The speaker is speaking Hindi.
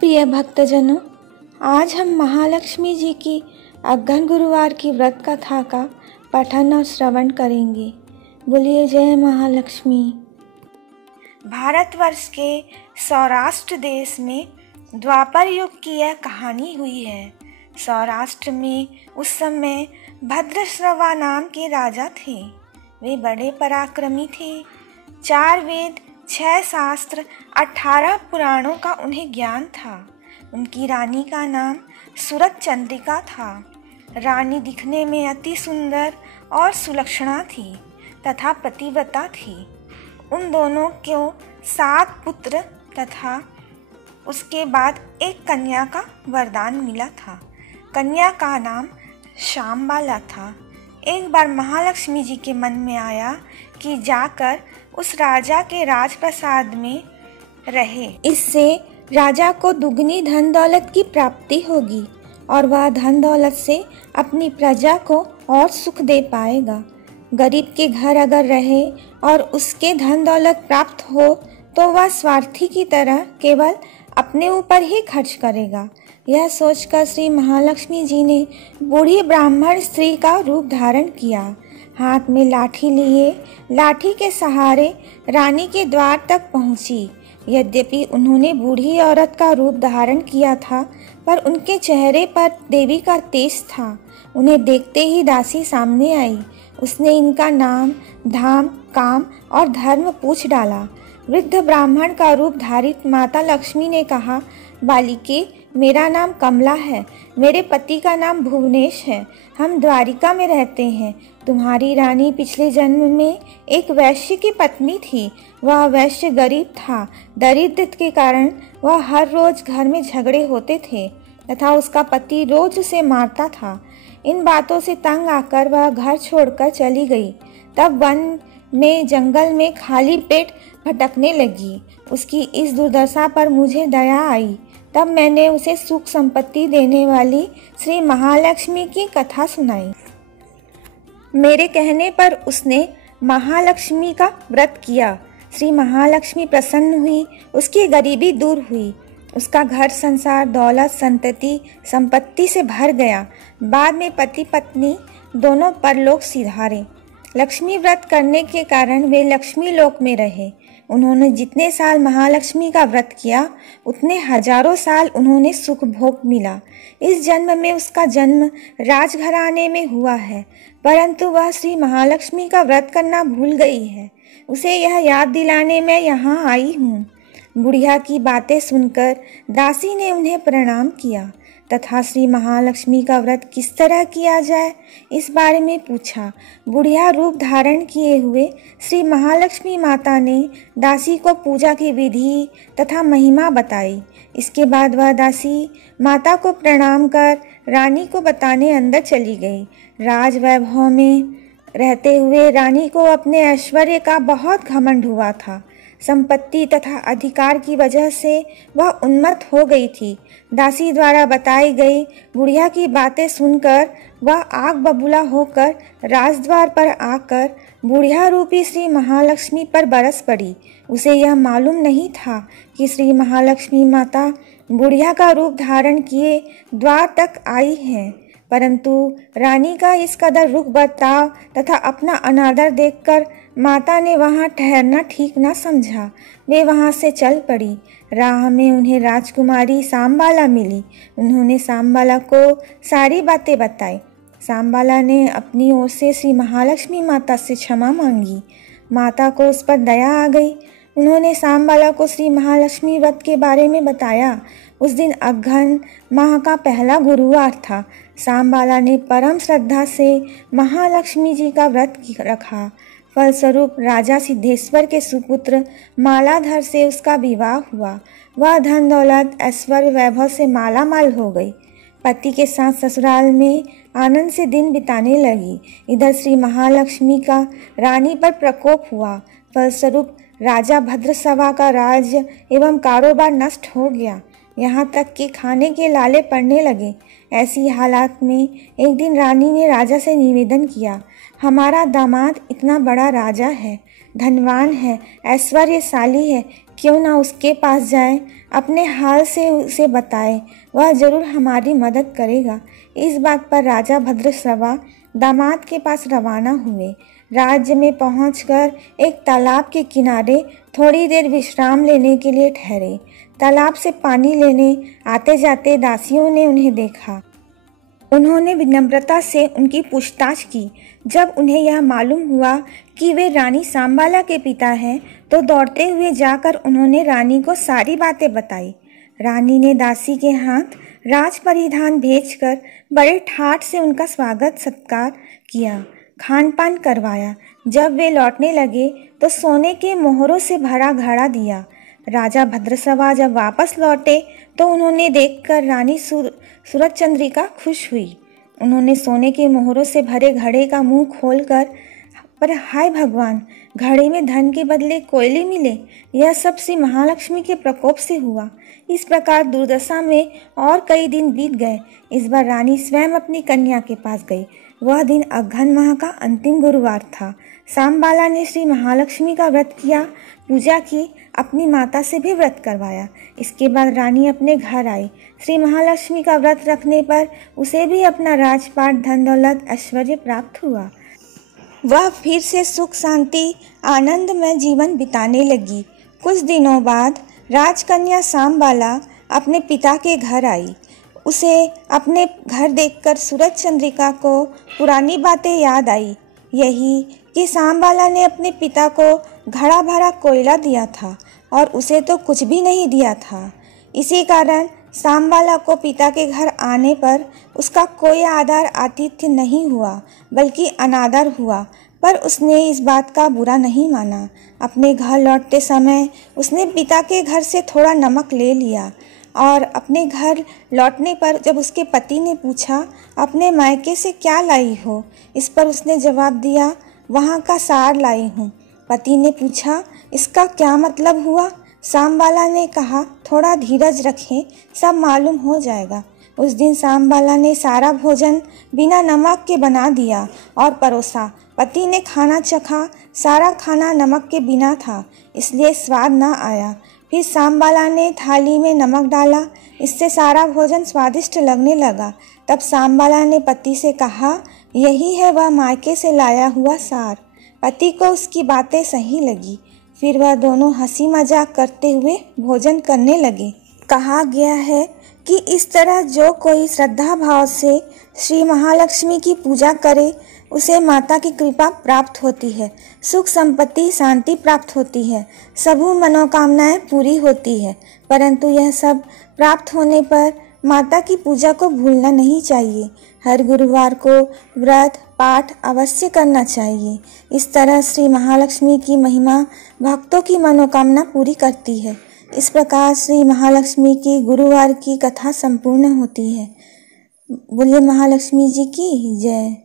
प्रिय भक्तजनों, आज हम महालक्ष्मी जी की अग्रहण गुरुवार की व्रत कथा का पठन और श्रवण करेंगे। बोलिए जय महालक्ष्मी। भारतवर्ष के सौराष्ट्र देश में द्वापर युग की यह कहानी हुई है। सौराष्ट्र में उस समय भद्रश्रवा नाम के राजा थे। वे बड़े पराक्रमी थे। 4 वेद, 6 शास्त्र, 18 पुराणों का उन्हें ज्ञान था। उनकी रानी का नाम सूरत चंद्रिका था। रानी दिखने में अति सुंदर और सुलक्षणा थी तथा पतिव्रता थी। उन दोनों को 7 पुत्र तथा उसके बाद एक कन्या का वरदान मिला था। कन्या का नाम शामबाला था। एक बार महालक्ष्मी जी के मन में आया कि जाकर उस राजा के राजप्रसाद में रहे। इससे राजा को दुगनी धन दौलत की प्राप्ति होगी और वह धन दौलत से अपनी प्रजा को और सुख दे पाएगा। गरीब के घर अगर रहे और उसके धन दौलत प्राप्त हो तो वह स्वार्थी की तरह केवल अपने ऊपर ही खर्च करेगा। यह सोचकर श्री महालक्ष्मी जी ने बूढ़ी ब्राह्मण स्त्री का रूप धारण किया। हाथ में लाठी लिए लाठी के सहारे रानी के द्वार तक पहुंची। यद्यपि उन्होंने बूढ़ी औरत का रूप धारण किया था, पर उनके चेहरे पर देवी का तेज था। उन्हें देखते ही दासी सामने आई। उसने इनका नाम, धाम, काम और धर्म पूछ डाला। वृद्ध ब्राह्मण का रूप धारित माता लक्ष्मी ने कहा, बालिके, मेरा नाम कमला है। मेरे पति का नाम भुवनेश है। हम द्वारिका में रहते हैं। तुम्हारी रानी पिछले जन्म में एक वैश्य की पत्नी थी। वह वैश्य गरीब था। दरिद्र के कारण वह हर रोज घर में झगड़े होते थे तथा उसका पति रोज उसे मारता था। इन बातों से तंग आकर वह घर छोड़कर चली गई। तब वन में जंगल में खाली पेट भटकने लगी। उसकी इस दुर्दशा पर मुझे दया आई। तब मैंने उसे सुख संपत्ति देने वाली श्री महालक्ष्मी की कथा सुनाई। मेरे कहने पर उसने महालक्ष्मी का व्रत किया। श्री महालक्ष्मी प्रसन्न हुई। उसकी गरीबी दूर हुई। उसका घर संसार दौलत संतति संपत्ति से भर गया। बाद में पति पत्नी दोनों परलोक सिधारे। लक्ष्मी व्रत करने के कारण वे लक्ष्मी लोक में रहे। उन्होंने जितने साल महालक्ष्मी का व्रत किया उतने हजारों साल उन्होंने सुख भोग मिला। इस जन्म में उसका जन्म राजघराने में हुआ है, परंतु वह श्री महालक्ष्मी का व्रत करना भूल गई है। उसे यह याद दिलाने मैं यहाँ आई हूँ। बुढ़िया की बातें सुनकर दासी ने उन्हें प्रणाम किया तथा श्री महालक्ष्मी का व्रत किस तरह किया जाए इस बारे में पूछा। बुढ़िया रूप धारण किए हुए श्री महालक्ष्मी माता ने दासी को पूजा की विधि तथा महिमा बताई। इसके बाद वह दासी माता को प्रणाम कर रानी को बताने अंदर चली गई। राज वैभव में रहते हुए रानी को अपने ऐश्वर्य का बहुत घमंड हुआ था। संपत्ति तथा अधिकार की वजह से वह उन्मत्त हो गई थी। दासी द्वारा बताई गई बुढ़िया की बातें सुनकर वह आग बबूला होकर राजद्वार पर आकर बुढ़िया रूपी श्री महालक्ष्मी पर बरस पड़ी। उसे यह मालूम नहीं था कि श्री महालक्ष्मी माता बुढ़िया का रूप धारण किए द्वार तक आई है, परंतु रानी का इस कदर रुख बर्ताव तथा अपना अनादर देखकर माता ने वहां ठहरना ठीक न समझा। वे वहां से चल पड़ी। राह में उन्हें राजकुमारी शामबाला मिली। उन्होंने शामबाला को सारी बातें बताई। शामबाला ने अपनी ओर से श्री महालक्ष्मी माता से क्षमा मांगी। माता को उस पर दया आ गई। उन्होंने शामबाला को श्री महालक्ष्मी व्रत के बारे में बताया। उस दिन अग्रहण माह का पहला गुरुवार था। शामबाला ने परम श्रद्धा से महालक्ष्मी जी का व्रत रखा। फलस्वरूप राजा सिद्धेश्वर के सुपुत्र मालाधर से उसका विवाह हुआ। वह धन दौलत ऐश्वर्य वैभव से माला माल हो गई। पति के साथ ससुराल में आनंद से दिन बिताने लगी। इधर श्री महालक्ष्मी का रानी पर प्रकोप हुआ। फलस्वरूप राजा भद्रसभा का राज्य एवं कारोबार नष्ट हो गया। यहाँ तक कि खाने के लाले पड़ने लगे। ऐसी हालात में एक दिन रानी ने राजा से निवेदन किया, हमारा दामाद इतना बड़ा राजा है, धनवान है, ऐश्वर्यशाली है, क्यों ना उसके पास जाए, अपने हाल से उसे बताए, वह जरूर हमारी मदद करेगा। इस बात पर राजा भद्रश्रवा दामाद के पास रवाना हुए। राज्य में पहुंचकर एक तालाब के किनारे थोड़ी देर विश्राम लेने के लिए ठहरे। तालाब से पानी लेने आते जाते दासियों ने उन्हें देखा। उन्होंने विनम्रता से उनकी पूछताछ की। जब उन्हें यह मालूम हुआ कि वे रानी सांबाला के पिता हैं, तो दौड़ते हुए जाकर उन्होंने रानी को सारी बातें बताई। रानी ने दासी के हाथ राज परिधान भेजकर बड़े ठाठ से उनका स्वागत सत्कार किया, खान पान करवाया। जब वे लौटने लगे तो सोने के मोहरों से भरा घड़ा दिया। राजा भद्रश्रवा जब वापस लौटे तो उन्होंने देखकर रानी सूरजचंद्रिका खुश हुई। उन्होंने सोने के मोहरों से भरे घड़े का मुंह खोलकर, पर हाय भगवान, घड़े में धन के बदले कोयले मिले। यह सब श्री महालक्ष्मी के प्रकोप से हुआ। इस प्रकार दुर्दशा में और कई दिन बीत गए। इस बार रानी स्वयं अपनी कन्या के पास गई। वह दिन अघ्न माह का अंतिम गुरुवार था। सांबाला ने श्री महालक्ष्मी का व्रत किया, पूजा की, अपनी माता से भी व्रत करवाया। इसके बाद रानी अपने घर आई। श्री महालक्ष्मी का व्रत रखने पर उसे भी अपना राजपाट, धन दौलत, ऐश्वर्य प्राप्त हुआ। वह फिर से सुख शांति आनंदमय जीवन बिताने लगी। कुछ दिनों बाद राजकन्या सांबाला अपने पिता के घर आई। उसे अपने घर देखकर सूरजचंद्रिका को पुरानी बातें याद आई। यही कि सांबाला ने अपने पिता को घड़ा भरा कोयला दिया था और उसे तो कुछ भी नहीं दिया था। इसी कारण सांबाला को पिता के घर आने पर उसका कोई आदर आतिथ्य नहीं हुआ, बल्कि अनादर हुआ। पर उसने इस बात का बुरा नहीं माना। अपने घर लौटते समय उसने पिता के घर से थोड़ा नमक ले लिया और अपने घर लौटने पर जब उसके पति ने पूछा, अपने मायके से क्या लाई हो, इस पर उसने जवाब दिया, वहाँ का सार लाई हूँ। पति ने पूछा, इसका क्या मतलब हुआ? सांबाला ने कहा, थोड़ा धीरज रखें, सब मालूम हो जाएगा। उस दिन सांबाला ने सारा भोजन बिना नमक के बना दिया और परोसा। पति ने खाना चखा, सारा खाना नमक के बिना था, इसलिए स्वाद न आया। फिर सांबाला ने थाली में नमक डाला, इससे सारा भोजन स्वादिष्ट लगने लगा। तब सांबाला ने पति से कहा, यही है वह मायके से लाया हुआ सार। पति को उसकी बातें सही लगी। फिर वह दोनों हंसी मजाक करते हुए भोजन करने लगे। कहा गया है कि इस तरह जो कोई श्रद्धा भाव से श्री महालक्ष्मी की पूजा करे, उसे माता की कृपा प्राप्त होती है, सुख संपत्ति शांति प्राप्त होती है, सभी मनोकामनाएं पूरी होती है। परंतु यह सब प्राप्त होने पर माता की पूजा को भूलना नहीं चाहिए। हर गुरुवार को व्रत पाठ अवश्य करना चाहिए। इस तरह श्री महालक्ष्मी की महिमा भक्तों की मनोकामना पूरी करती है। इस प्रकार श्री महालक्ष्मी की गुरुवार की कथा संपूर्ण होती है। बोलिए महालक्ष्मी जी की जय।